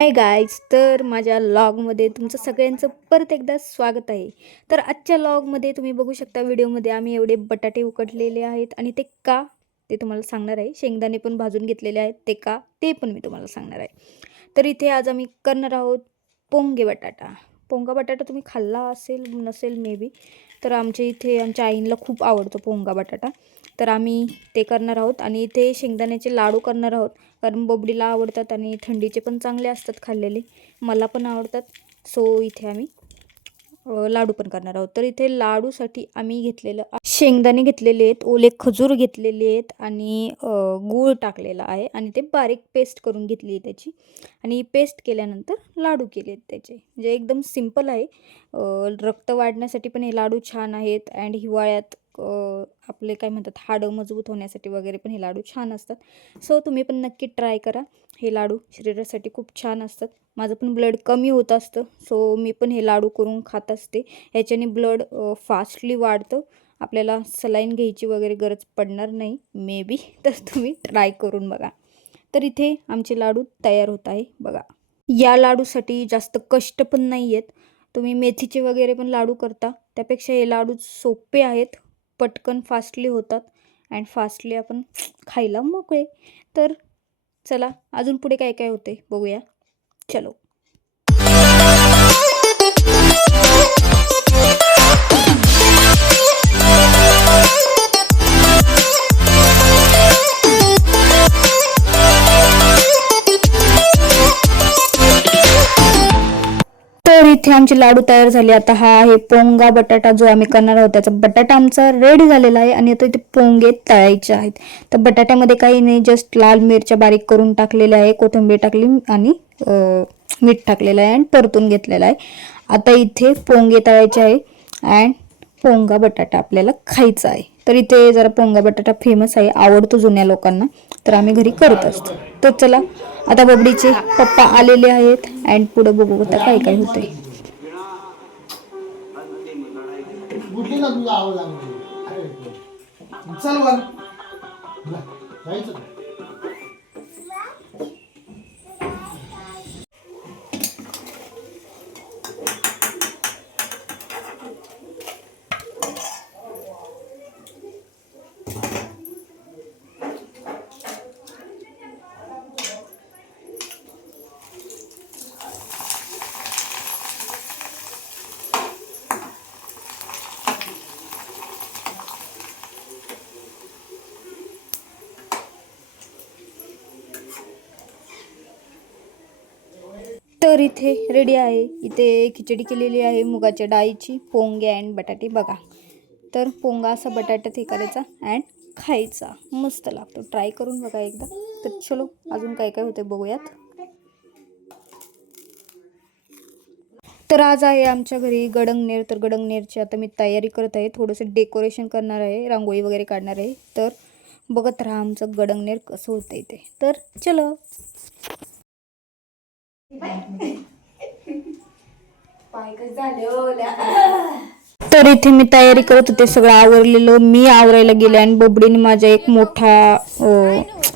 Hi guys, तर माझ्या लॉगमध्ये तुमचं सगळ्यांचं परत एकदा स्वागत आहे. तर आजच्या लॉगमध्ये तुम्ही बघू शकता, व्हिडिओमध्ये आम्ही एवढे बटाटे उकडलेले आहेत आणि ते का ते तुम्हाला सांगणार आहे. शेंगदाणे पण भाजून घेतलेले आहेत, ते का ते पण मी तुम्हाला सांगणार आहे. तर इथे आज आम्ही करणार आहोत पोंगे बटाटा. पोंगा बटाटा तुम्ही खाल्ला असेल नसेल मे बी, तर आमच्या इथे आमच्या आईंला खूप आवडतो पोंगा बटाटा. तर आम्ही ते करणार आहोत आणि इथे शेंगदाण्याचे लाडू करणार आहोत, कारण बबडीला आवडतात आणि थंडीचे पण चांगले असतात खाल्लेले. मला पण आवडतात. सो इथे आम्ही लाडू पण करणार आहोत. तर इथे लाडूसाठी आम्ही घेतलेलं शेंगदाणे घेतलेले आहेत, ओले खजूर घेतलेले आहेत आणि गूळ टाकलेला आहे आणि ते बारीक पेस्ट करून घेतली आहे त्याची. आणि पेस्ट केल्यानंतर लाडू केले आहेत त्याचे. म्हणजे एकदम सिंपल आहे. रक्त वाढण्यासाठी पण हे लाडू छान आहेत अँड हिवाळ्यात आपले काय म्हणतात हाडं मजबूत होण्यासाठी वगैरे पण हे लाडू छान असतात. सो तुम्ही पण नक्की ट्राय करा. हे लाडू शरीरासाठी खूप छान असतात. माझं पण ब्लड कमी होत असतं, सो मी पण हे लाडू करून खात असते. ह्याच्याने ब्लड फास्टली वाढतं. आपल्याला सलाईन घ्यायची वगैरे गरज पडणार नाही मे बी. तर तुम्ही ट्राय करून बघा. तर इथे आमचे लाडू तयार होत आहे बघा. या लाडूसाठी जास्त कष्ट पण नाही आहेत. तुम्ही मेथीचे वगैरे पण लाडू करता, त्यापेक्षा हे लाडू सोपे आहेत, पटकन फास्टली होतात अँड फास्टली आपण खायला मोकळे. तर चला अजून पुढे काय काय होते बघूया. चलो. तर इथे आमचे लाडू तयार झाले. आता हा आहे पोंगा बटाटा जो आम्ही करणार आहोत. त्याचा बटाटा आमचा रेडी झालेला आहे आणि आता इथे पोंगे तळायचे आहेत. तर बटाट्यामध्ये काही नाही, जस्ट लाल मिरच्या बारीक करून टाकलेल्या आहे, कोथिंबीर टाकली आणि मीठ टाकलेलं आहे आणि परतून घेतलेलं आहे. आता इथे पोंगे तळायचे आहे अँड पोंगा बटाटा आपल्याला खायचा आहे. तर इथे जरा पोंगा बटाटा फेमस आहे, आवडतो जुन्या लोकांना, तर आम्ही घरी करत असतो. तर चला आता बबडीचे पप्पा आलेले आहेत अँड पुढे बघू आता काय काय होतंय. तर इथे रेडी आहे. इथे खिचडी केलेली आहे मुगाच्या डाळीची, पोंगे अँड बटाटे बघा. तर पोंगा असा बटाट्यात हे करायचा अँड खायचा, मस्त लागतो. ट्राय करून बघा एकदा. तर चलो अजून काय काय होते बघूयात. तर आज आहे आमच्या घरी गडंगनेर. तर गडंगनेरची आता मी तयारी करत आहे, थोडंसं डेकोरेशन करणार आहे, रांगोळी वगैरे काढणार आहे. तर बघत राहा आमचं गडंगनेर कसं होतंय ते. तर चलो. तर इथे मी तयारी करत होते, सगळं आवरलेलं मी आवरायला गेले आणि बबडीने माझा एक मोठा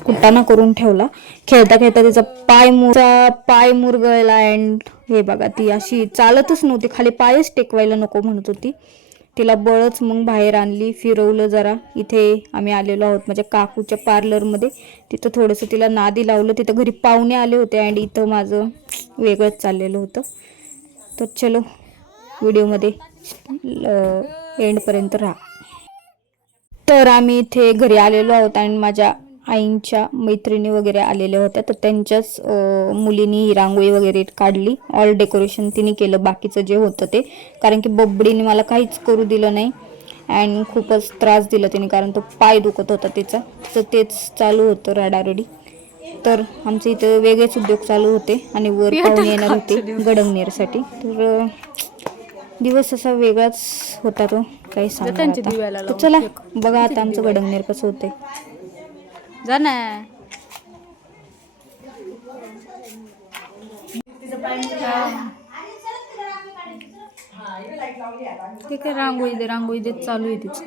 कुटाणा करून ठेवला. खेळता खेळता तिचा पाय मुरगळला अँड हे बघा, ती अशी चालतच नव्हती, खाली पायच टेकवायला नको म्हणत होती. तिला बळच मग बाहेर आणली, फिरवलं जरा. इथे आम्ही आलेलो आहोत माझ्या काकूच्या पार्लरमध्ये. तिथं थोडंसं तिला नादी लावलं. तिथं घरी पाहुणे आले होते अँड इथं माझं वेगळंच चाललेलं होतं. तर चलो व्हिडिओमध्ये एंडपर्यंत राहा. तर आम्ही इथे घरी आलेलो आहोत आणि माझ्या आईंच्या मैत्रिणी वगैरे आलेल्या होत्या. तर त्यांच्याच मुलींनी ही रांगोळी वगैरे काढली. ऑल डेकोरेशन तिने केलं बाकीचं जे होतं ते, कारण की बबडीने मला काहीच करू दिलं नाही अँड खूपच त्रास दिला तिने, कारण तो पाय दुखत होता तिचा. तर तेच चालू होतं रडारडी. तर आमचे इथं वेगळेच उद्योग चालू होते आणि वर पाहुणे येणार होते गडंगनेरसाठी. तर दिवस असा वेगळाच होता तो, काही सांगणार आता. तर चला बघा आता आमचं गडंगनेर कसं होते. जा ना. ठीक आहे, रांगोळी देत चालू आहे तिचं.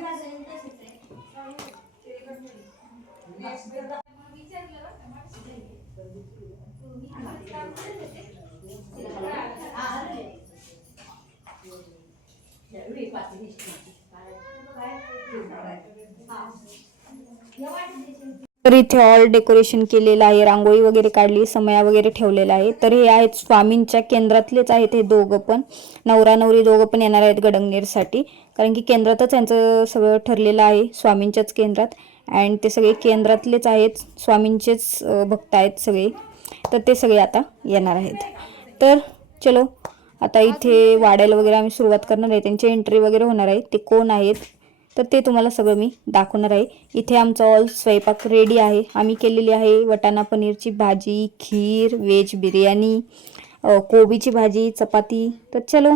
तर इथे ऑल डेकोरेशन केलेलं आहे, रांगोळी वगैरे काढली, समया वगैरे ठेवलेला आहे. तर हे आहेत स्वामींच्या केंद्रातलेच आहेत हे दोघं पण, नवरा नवरी दोघं पण येणार आहेत गडंगनेरसाठी, कारण की केंद्रातच यांचं सगळं ठरलेलं आहे, स्वामींच्याच केंद्रात. अँड ते सगळे केंद्रातलेच आहेत, स्वामींचेच भक्त आहेत सगळे. तर ते सगळे आता येणार आहेत. तर चलो आता इथे वाढायला वगैरे आम्ही सुरुवात करणार आहे, त्यांची एंट्री वगैरे होणार आहे. ते कोण आहेत तर ते तुम्हाला सगळं मी दाखवणार आहे. इथे आमचा ऑल स्वयंपाक रेडी आहे. आम्ही केलेली आहे वटाणा पनीरची भाजी, खीर, व्हेज बिर्याणी, कोबीची भाजी, चपाती. तर चलो,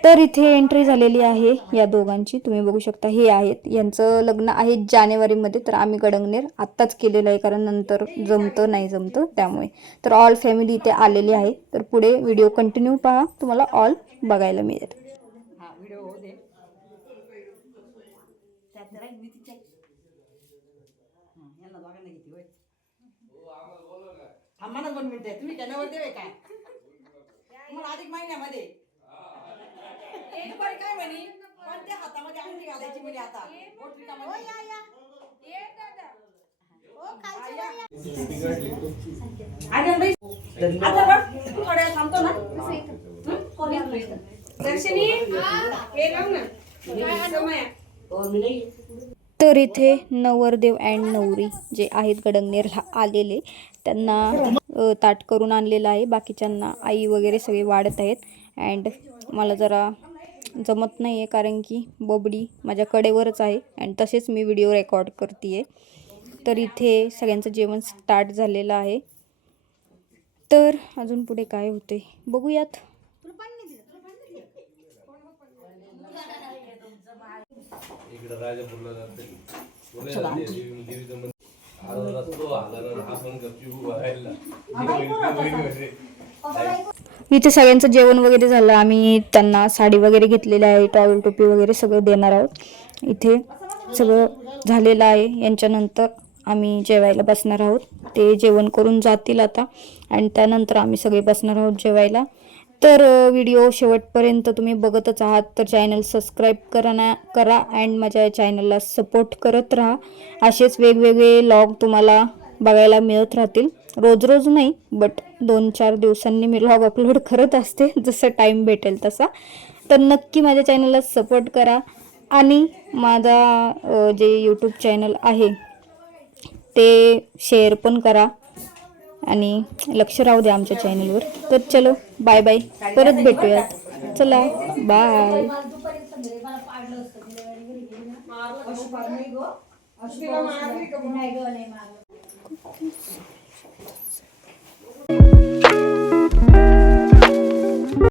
तर इथे एंट्री झालेली आहे या दोघांची, तुम्ही बघू शकता. हे आहेत, यांचं लग्न आहे जानेवारीमध्ये. तर आम्ही गडंगनेर आत्ताच केलेलं आहे, कारण नंतर जमतं नाही जमतं त्यामुळे. तर ऑल फॅमिली इथे आलेली आहे. तर पुढे व्हिडिओ कंटिन्यू पहा, तुम्हाला ऑल बघायला मिळेल. अधिक महिन्यामध्ये दुपारी काय म्हणी, कोणत्या हातामध्ये अंगठी घालायची म्हणे आता थांबतो ना दर्शनी. तर इथे नवरदेव अँड नवरी जे आहेत गडंगनेरला आलेले, त्यांना ताट करून आणलेलं आहे. बाकीच्यांना आई वगैरे सगळे वाढत आहेत. अँड मला जरा जमत नाही आहे, कारण की बबडी माझ्या कडेवरच आहे अँड तसेच मी व्हिडिओ रेकॉर्ड करते आहे. तर इथे सगळ्यांचं जेवण स्टार्ट झालेलं आहे. तर अजून पुढे काय होते बघूयात. इथे सगळ्यांचं जेवण वगैरे झालं. आम्ही त्यांना साडी वगैरे घेतलेली आहे, टॉवेल टोपी वगैरे सगळं देणार आहोत. इथे सगळं झालेलं आहे. यांच्यानंतर आम्ही जेवायला बसणार आहोत. ते जेवण करून जातील आता आणि त्यानंतर आम्ही सगळे बसणार आहोत जेवायला. तर व्हिडिओ शेवटपर्यंत तुम्ही बघतच आहात, तर चॅनल सबस्क्राईब करा अँड माझ्या चॅनलला सपोर्ट करत राहा. असेच वेगवेगळे लॉग तुम्हाला बघायला मिळत राहतील. रोज रोज नाही, बट 2-4 दिवसांनी मी लॉग अपलोड करत असते, जसं टाईम भेटेल तसा. तर नक्की माझ्या चॅनलला सपोर्ट करा आणि माझा जे यूट्यूब चॅनल आहे ते शेअर पण करा आणि लक्ष राहू द्या आमच्या चॅनलवर. तर चलो, बाय बाय, परत भेटूयात. चला, बाय.